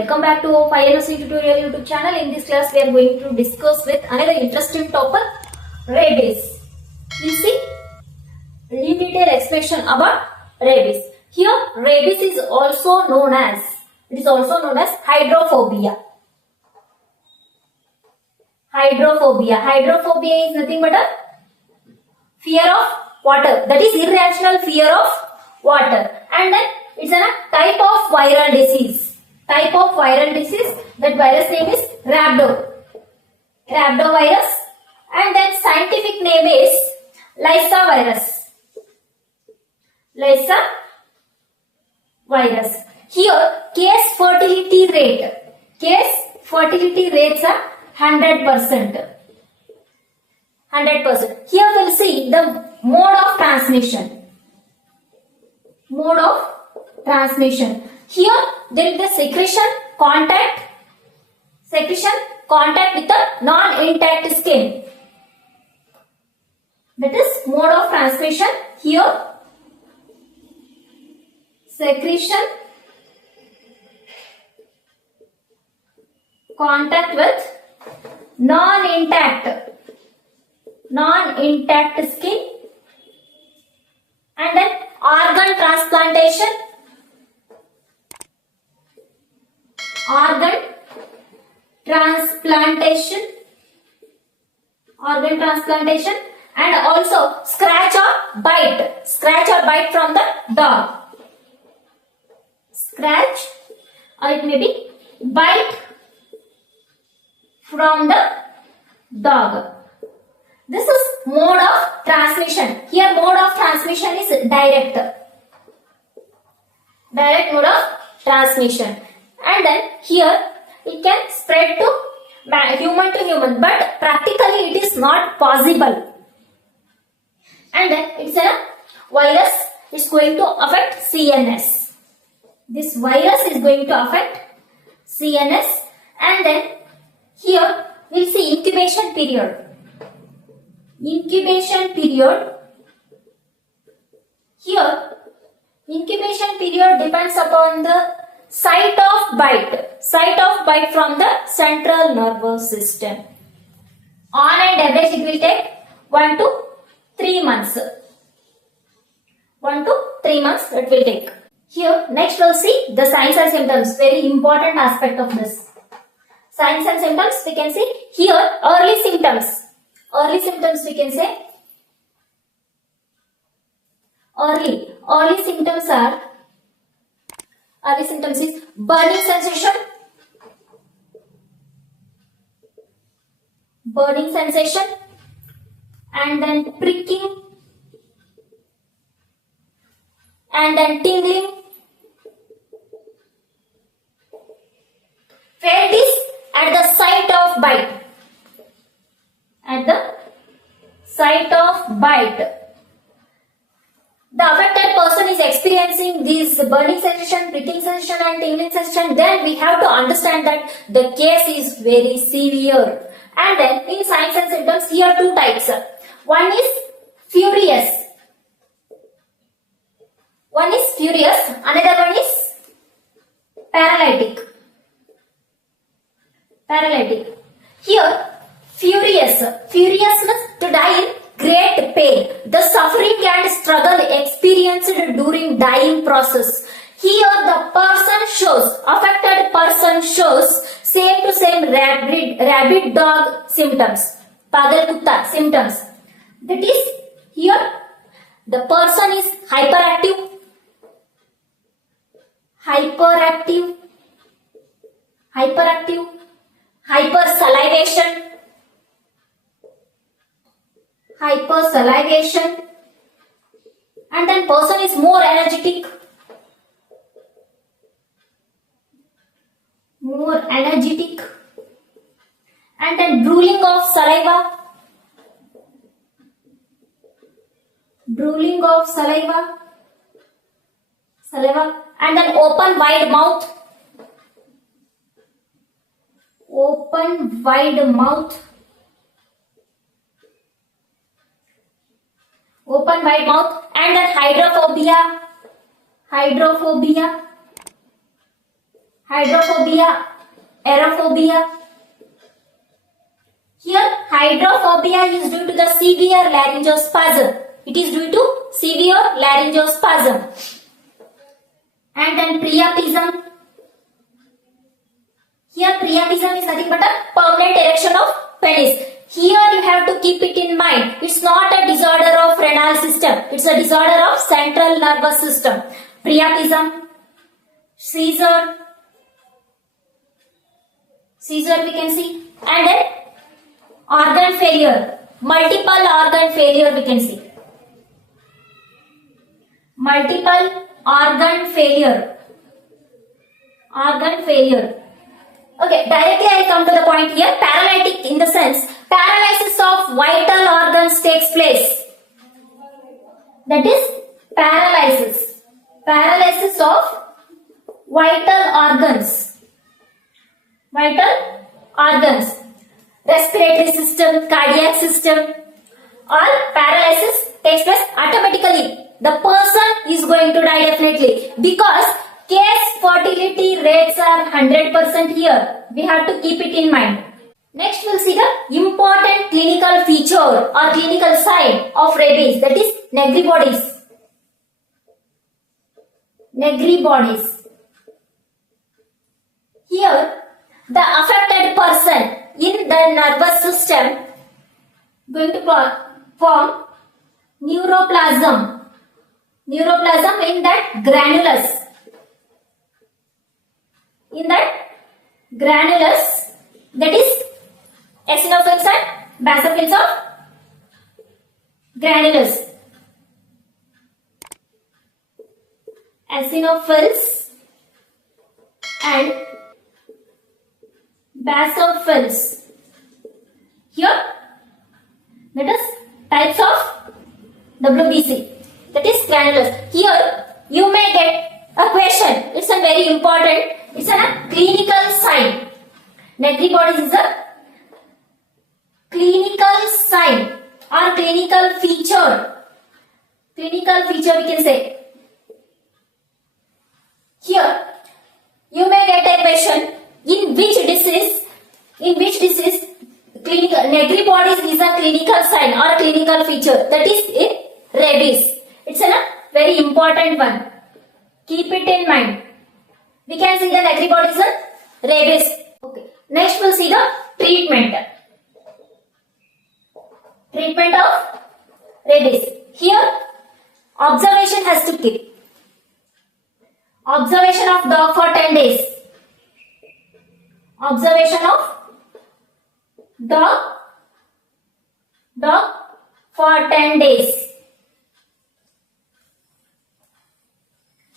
welcome back to our NOC tutorial YouTube channel. In this class, we are going to discuss with another interesting topic, rabies. You see, limited explanation about rabies. Here, rabies is also known as hydrophobia. Hydrophobia is nothing but a fear of water. That is irrational fear of water. And then it's a type of viral disease. That virus name is rhabdovirus. And then scientific name is Lassa virus. Here, case fertility rates are 100%. Here we'll see the mode of transmission. Here there is the secretion contact with the non-intact skin. That is mode of transmission. Here secretion contact with non-intact skin, and then organ transplantation and also scratch or bite from the dog. Scratch or it may be bite from the dog. This is mode of transmission. Here mode of transmission is direct mode of transmission. And then here it can spread to human, but practically it is not possible. And then it's a virus is going to affect CNS. This virus is going to affect CNS. And then here we'll see incubation period. Here incubation period depends upon the site of bite from the central nervous system. On an average it will take 1 to 3 months. It will take. Here next we'll see the signs and symptoms. Very important aspect of this. Signs and symptoms we can see here. Early symptoms we can say. Early symptoms is burning sensation, and then pricking, and then tingling. Where it is at the site of bite. The affected person is experiencing this burning sensation, pricking sensation and tingling sensation. Then we have to understand that the case is very severe. And then in signs and symptoms, here two types. One is furious. Another one is paralytic. Here, furious means to die in great pain. The suffering and struggle experienced during dying process. Here the affected person shows same to same rabid dog symptoms. Pagal kutta symptoms. That is, here the person is hyperactive, hypersalivation, and then person is more energetic, and then drooling of saliva, and then open wide mouth, and then hydrophobia, hydrophobia, aerophobia. Here hydrophobia is due to the severe laryngospasm. It is due to severe laryngospasm. And then priapism. Here priapism is nothing but a permanent erection of penis. Here you have to keep it in mind. It's not a disorder of renal system. It's a disorder of central nervous system. Priapism, seizure we can see. And then organ failure, multiple organ failure we can see. Multiple organ failure. Okay, directly I come to the point here. Paralytic in the sense, paralysis of vital organs takes place. That is paralysis. Paralysis of vital organs. Respiratory system, cardiac system, or paralysis takes place automatically. The person is going to die definitely because case fertility rates are 100% here. We have to keep it in mind. Next we'll see the important clinical feature or clinical sign of rabies, that is Negri bodies. Here the affected person in the nervous system going to form neuroplasm in that granulus. That is eosinophils and basophils of granulus. Eosinophils and basophils. Here, that is types of WBC. That is granulus. Here, you may get a question. It's a very important. It's a clinical sign. Negri bodies is a clinical sign or clinical feature. Clinical feature we can say. Here, you may get a question. In which disease Negri bodies is a clinical sign or clinical feature? That is in rabies. It's a very important one. Keep it in mind. We can see the Negri bodies in rabies. Okay. Next we'll see the treatment. Treatment of rabies. Here, observation has to keep. Observation of dog for 10 days. Observation of dog for 10 days.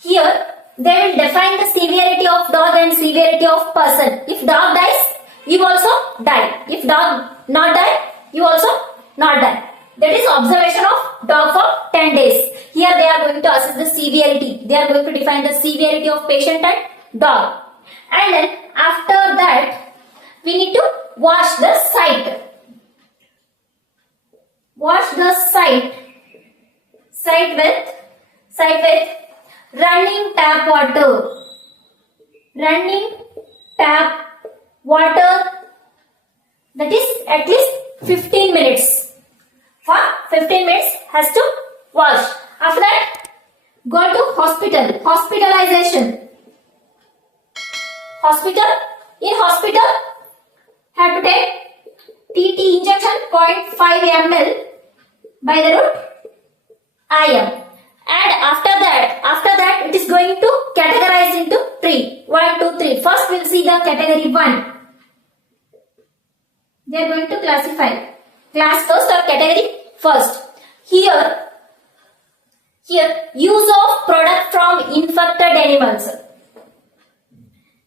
Here, they will define the severity of dog and severity of person. If dog dies, you also die. If dog not die, you also not die. That is observation of dog for 10 days. Here they are going to assess the severity. They are going to define the severity of patient and dog. And then after that, we need to wash the site. Wash the site with running tap water. Running tap water, that is at least 15 minutes. For 15 minutes has to wash. After that, go to hospital. Hospitalization. In hospital, have to take TT injection 0.5 ml by the route IM. And after that it is going to categorize into 3. 1, 2, 3. First we will see the category 1. They are going to classify. Class first or category first. Here use of product from infected animals.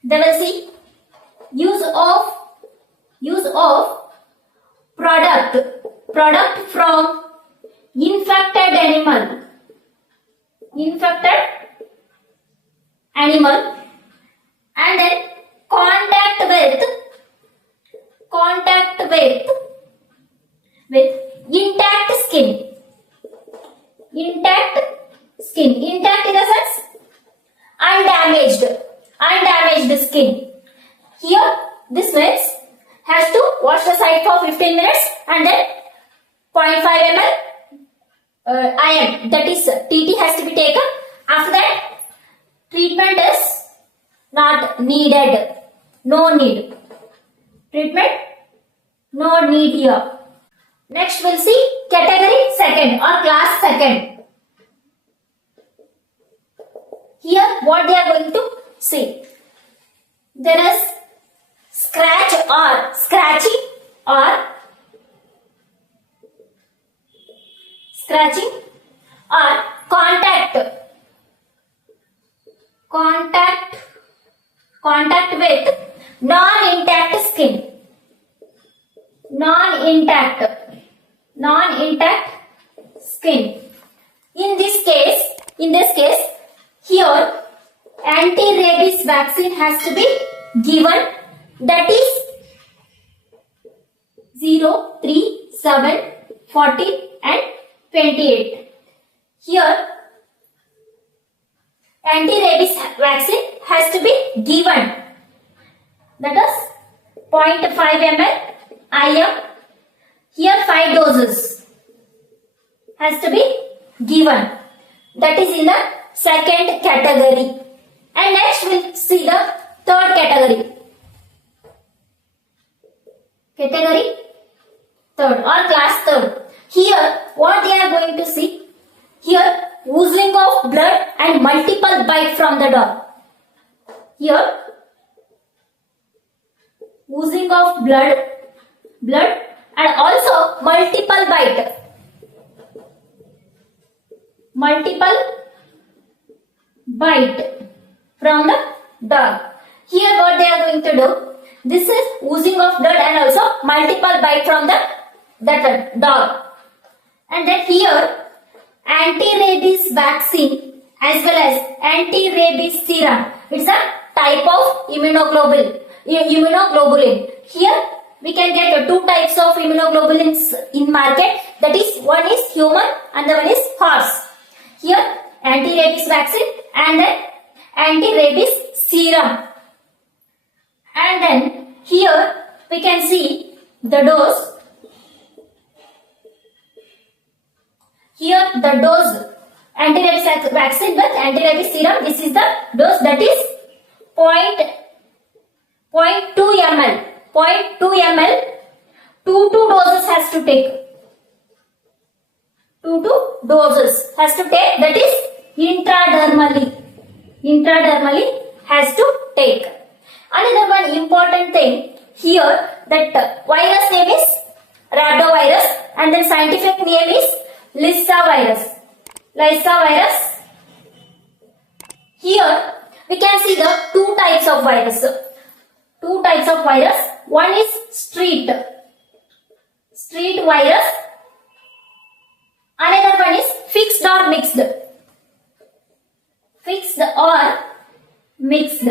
They will see use of product from infected animal, and then contact with intact skin. Intact in the sense undamaged. undamaged skin. Here, this means has to wash the site for 15 minutes and then 0.5 ml iron, that is TT, has to be taken. After that, treatment is not needed. No need. Treatment, no need here. Next we'll see category second or class second. Here what they are going to see. There is scratch or scratching or contact with non-intact skin. Non-intact skin. In this case, here anti-rabies vaccine has to be given, that is 0, 3, 7, 14 and 28. Here anti-rabies vaccine has to be given, that is 0.5 ml IM. Here 5 doses has to be given, that is in the second category. And next we'll see the third category. Category third or class third. Here what they are going to see. Here oozing of blood and multiple bite from the dog. Here oozing of blood and also multiple bite from the dog. Here what they are going to do, this is oozing of blood and also multiple bite from that dog. And then here anti-rabies vaccine as well as anti-rabies serum. It's a type of immunoglobulin. Here we can get two types of immunoglobulins in market. That is, one is human and the one is horse. Here anti-rabies vaccine and then anti-rabies serum. And then here we can see the dose. Here the dose anti-rabies vaccine with anti-rabies serum. This is the dose, that is 0.2 ml. 0.2 ml. 2 doses has to take. 2 doses has to take. That is intradermally. Intradermally has to take. Another one important thing here, that virus name is rhabdovirus and then scientific name is Lissa virus. Here we can see the two types of virus. One is street virus. Another one is fixed or mixed.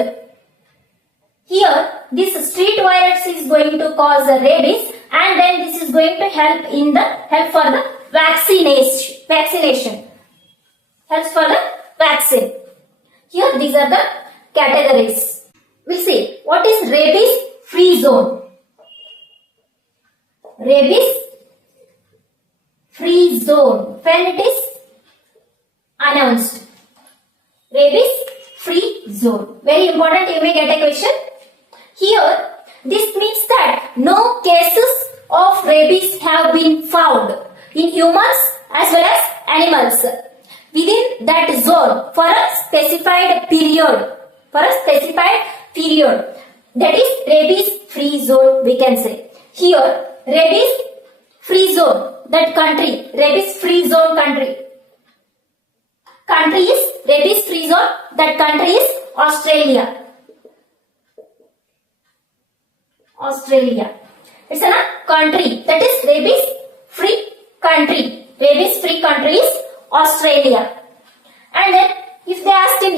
Here this street virus is going to cause rabies, and then this is going to help for the vaccination. Helps for the vaccine. Here these are the categories. We'll see what is rabies free zone. Rabies free zone, when it is announced. Rabies free zone. Very important, you may get a question. Here this means that no cases of rabies have been found in humans as well as animals within that zone for a specified period. That is rabies free zone, we can say. Here rabies free zone, that country, rabies free zone country. Country is rabies free zone, that country is Australia. It's a country, that is rabies free country. Rabies free country is Australia. And then if they ask in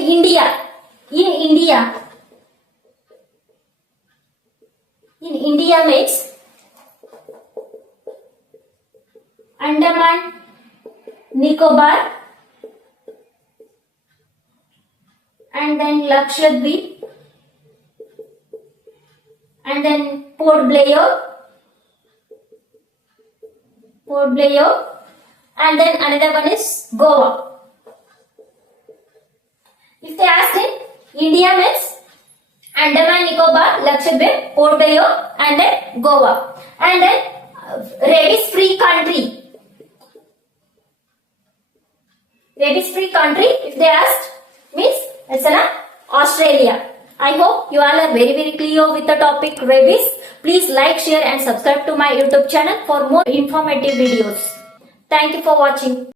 India means Andaman, Nicobar and then Lakshadweep and then Port Blair, and then another one is Goa. If they ask in India means Andaman Nicobar, Lakshadweep, Port Blair, and then Goa, and then rabies free country. Rabies free country, if they asked, means it's an Australia. I hope you all are very clear with the topic rabies. Please like, share and subscribe to my YouTube channel for more informative videos. Thank you for watching.